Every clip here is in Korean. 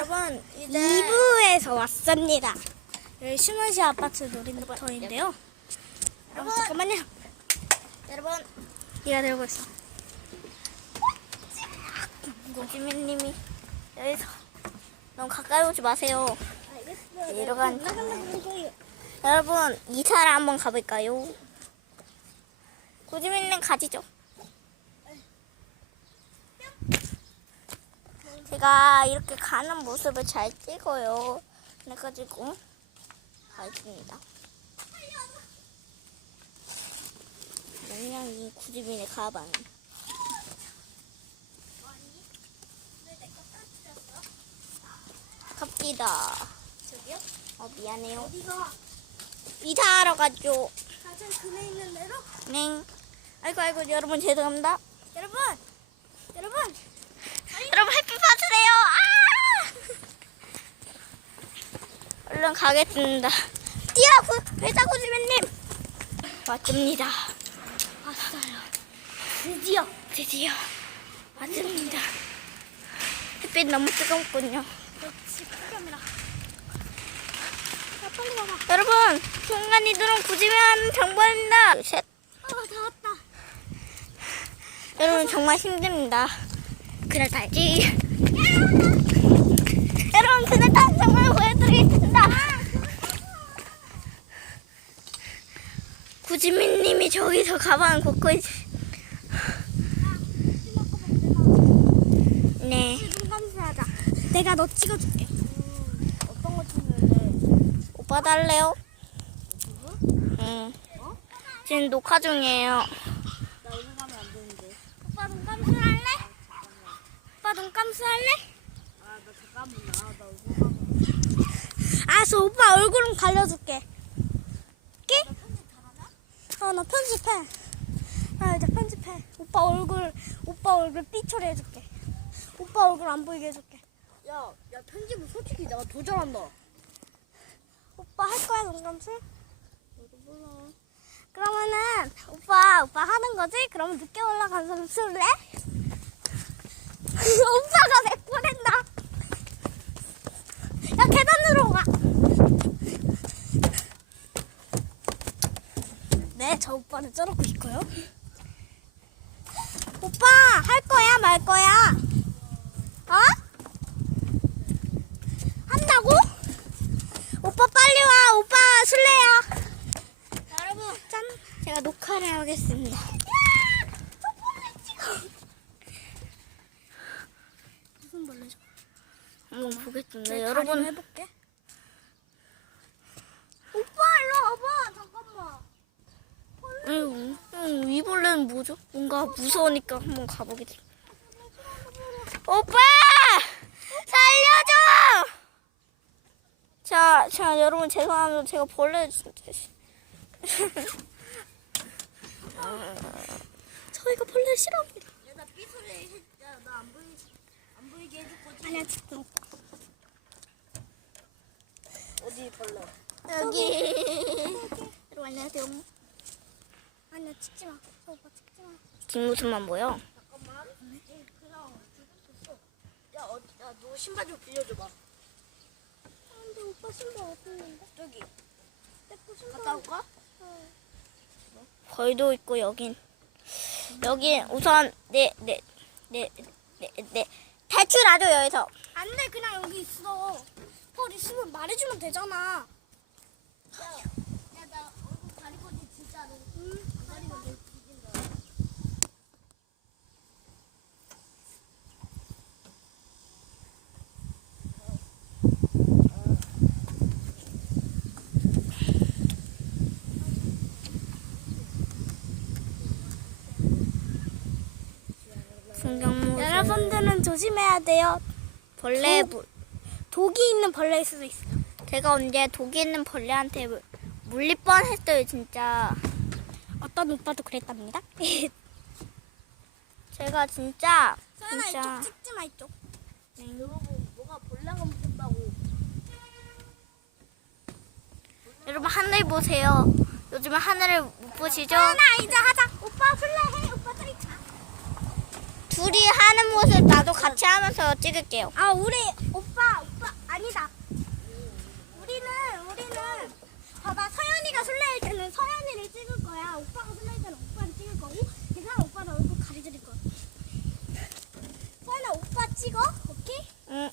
여러분 이제 2부에서 왔습니다. 여기 신원시 아파트 놀이터인데요. 여러분 잠깐만요. 여러분 네가 들고 있어. 고지민님이 여기서 너무 가까이 오지 마세요. 내려간 여러분 이사를 한번 가볼까요? 고지민님 가지죠. 제가 이렇게 가는 모습을 잘 찍어요. 그래가지고 가겠습니다. 그냥 이 구지민의 가방. 갑니다. 저기요? 어 미안해요. 어디가 이사하러 가죠. 가장 근에 있는 대로 네. 아이고 아이고 여러분 죄송합니다. 여러분 여러분 해피 받으세요. 아! 얼른 가겠습니다. 뛰어 구, 회사 구지민님. 왔습니다. 왔어요. 드디어 드디어 왔습니다. 햇빛 너무 뜨겁군요. 역시 야, 빨리 와봐. 여러분 순간 이동은 구지면 정보입니다. 둘, 셋. 어다 왔다 여러분 정말 힘듭니다. 그래야지. 여러분 그날 단 정말 보여드리겠습니다. 구지민님이 저기서 가방 걷고 있. 네. 내가 너 찍어줄게 어떤 거 찍는데? 오빠 달래요? 응. 지금 녹화 중이에요. 나 여기 가면 안 되는데 오빠 눈 감수할래? 오빠 눈 감수할래? 아 나 잠깐만 나나 얼굴 가면 알았어 오빠 얼굴은 가려줄게 끼? 어, 나 편집해. 나 이제 편집해. 오빠 얼굴, 오빠 얼굴 삐처리 해줄게. 오빠 얼굴 안 보이게 해줄게. 야, 야 편집은 솔직히 내가 더 잘한다. 오빠 할 거야, 농감술? 그러면은, 오빠, 오빠 하는 거지? 그러면 늦게 올라간 술래? 오빠가 100번 한다. 야, 계단으로 가. 네, 저 오빠는 저러고 있고요. 오빠, 할 거야, 말 거야? 어? 한다고? 오빠 빨리 와. 오빠 술래야. 여러분, 짠. 제가 녹화를 하겠습니다. 무슨 벌레죠? 한번 보겠습니다. 네, 여러분, 해볼게. 오빠 일로 와봐. 잠깐만. 음, 음, 위벌레는 무서우니까 한번 가보겠습니다. 오빠! 살려줘! 자, 자, 여러분 죄송합니다. 제가 벌레 진짜. 저희가 벌레 싫어합니다. 야, 나 삐소리 야, 나안 보이 안 보이게 해줄 거지. 아니야 지금. 어디 벌레? 여기. 여러분 안녕하세요. 아니야 찍지 마. 저 오빠 찍지 마. 뒷모습만 보여. 잠깐만. 응, 그냥 있어. 야, 어, 야, 너 신발 좀 빌려줘봐. 아, 근데 오빠 신발 어디 있는데? 저기 내거 신발. 갔다 올까? 벌도 있고 여긴 여기 우선 네네네네네 탈출하죠 여기서. 안 돼 그냥 여기 있어. 벌 있으면 말해주면 되잖아. 야, 나 얼굴 가리고 지 진짜로. 응. 가리고 내 뒤진다. 풍경모. 여러분들은 조심해야 돼요. 벌레 도- 물. 독이 있는 벌레일 수도 있어. 제가 언제 독이 있는 벌레한테 물- 물릴 뻔했어요 진짜. 어떤 오빠도 그랬답니다. 제가 진짜 서연아 진짜 이쪽 찍지 마 이쪽. 여러분, 뭐가 벌레가 묻었다고. 여러분 하늘 보세요. 요즘에 하늘을 못 보시죠? 서연아 이제 하자. 오빠 플레이 해. 오빠 가. 둘이 하는 모습 나도 같이 하면서 찍을게요. 아 우리 오빠 오빠 아니다. 우리는 우리는 봐봐 서연이가 설레일 때는 서연이를 찍을 거야. 오빠가 설레일 때는 오빠를 찍을 거고 계산 오빠는 얼굴 가리질 거야. 서연아 오빠 찍어 오케이? 응.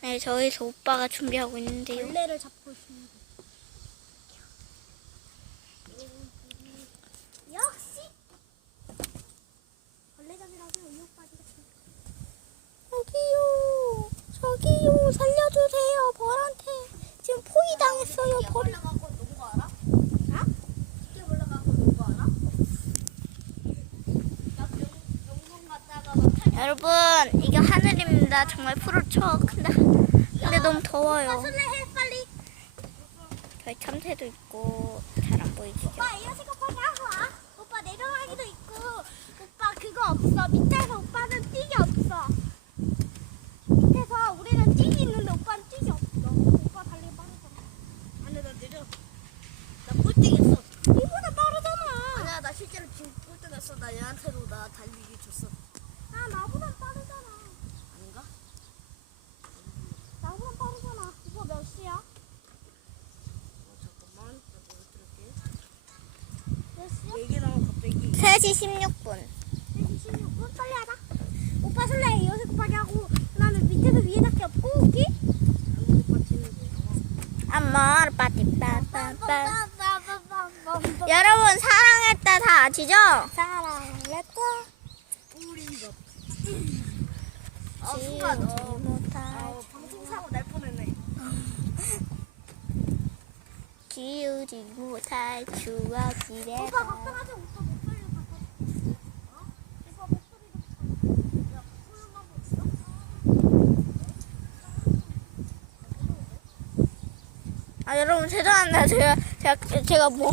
네 저희서 오빠가 준비하고 있는데요. 벌레를 잡. 여러분, 이게 하늘입니다. 정말 푸르쳐. 근데, 근데 너무 더워요. 저희 참새도 있고 잘 안 보이시죠? 오빠 이러시고 빨리 하고 와. 오빠 내려가기도 있고 오빠 그거 없어. 밑에서 오빠는 띠기 없어. 밑에서 우리는 띠기 있는데 오빠는 띠기 없어. 오빠 달리기 빠르잖아. 아니 나 내려. 나 꼴등했어. 이보다 빠르잖아. 아니야 나 실제로 지금 꼴등했어. 나 얘한테로 나 달리기 줬어. 아 나보다 빠르잖아. 아닌가? 나보다 빠르잖아. 오빠 몇 시야? 어 잠깐만 나 노래 들을게. 몇 시야? 얘기 나면 갑자기 3시 16분. 26분 빨리 하자. 오빠 술래 여섯 곱하기 하고 그다음에 밑에서 위에밖에 없고 오케이? 엄마 빠띠 빠빠빠. 빠빠빠빠빠빠. 여러분 사랑했다 다 아시죠? 사랑했다. 우리가. 아 순간 어. 못할 아 방송 사고 날 뻔했네. 지우지 못할 추억이래. 아 여러분 죄송합니다. 제가 제가 제가 뭐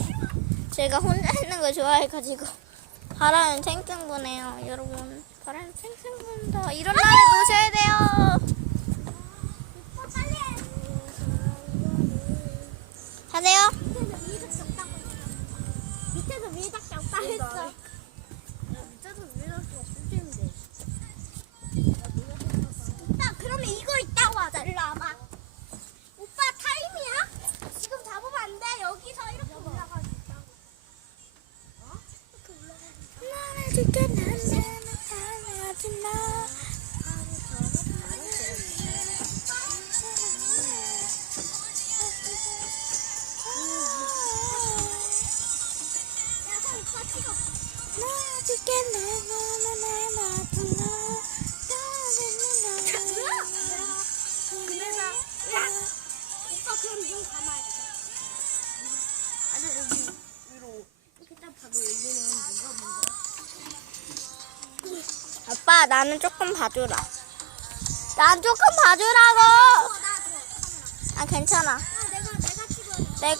제가 혼자 있는 거 좋아해가지고 탱탱 부네요. 여러분 바람 탱탱 분다. 이런 날에 노셔야 돼요. 오빠 빨리 해. 하세요. 밑에서 위에밖에 없다 했어. 아빠 나는 조금 봐주라. 난 조금 봐주라고. 아 괜찮아. 아, 내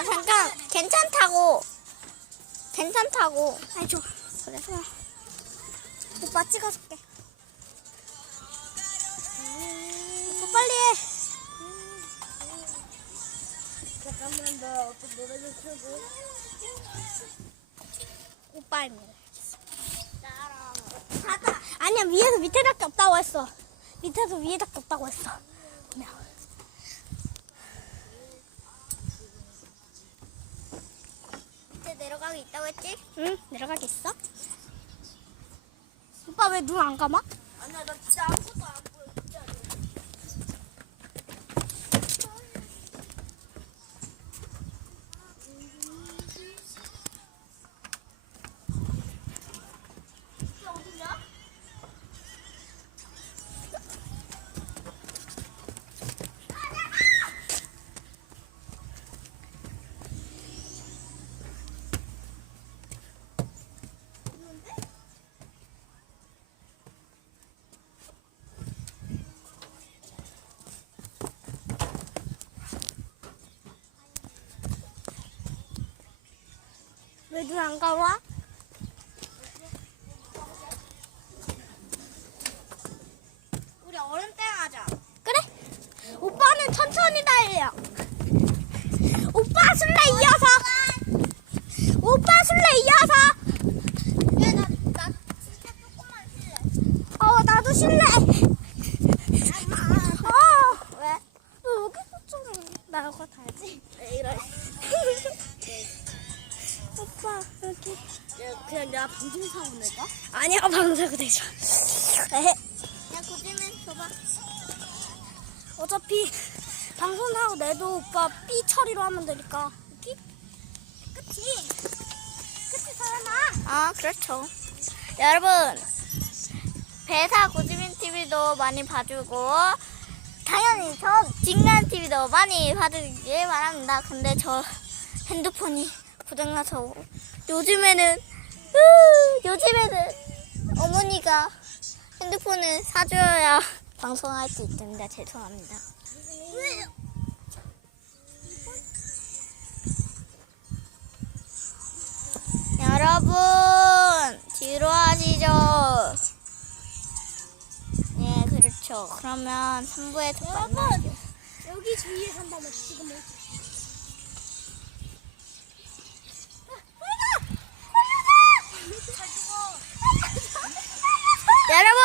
아. 잠깐 괜찮다고. 괜찮다고. 아니 줘. 그래. 오빠 찍어줄게. 오빠 빨리 해. 잠깐만 나 어떤 노래 좀 틀고. 오빠입니다. 아니야 위에서 밑에밖에 없다고 했어. 밑에서 위에밖에 없다고 했어. 그냥. 내려가기 있다고 했지? 응 내려가겠어? 오빠 왜 눈 안 감아? 아니야 나 진짜 아무것도 안 왜 눈 안 감아? 우리 얼음 땡 하자. 그래? 오빠는 천천히 달려. 아니야 방사고 되죠. 에헤. 야 고지민 줘봐. 어차피 방송사고 내도 오빠 삐 처리로 하면 되니까. 오케이? 그치? 그치 설마? 아 그렇죠. 여러분 배사 고지민 TV도 많이 봐주고 당연히 저 직난 TV도 많이 봐주길 바랍니다. 근데 저 핸드폰이 고장나서 요즘에는 으, 요즘에는 어머니가 핸드폰을 사줘야 방송할 수 있습니다. 죄송합니다. 왜? 여러분 뒤로 하시죠. 네 그렇죠. 그러면 3부에서 만나요. 여기 주위에 산다면 지금 어디 여러분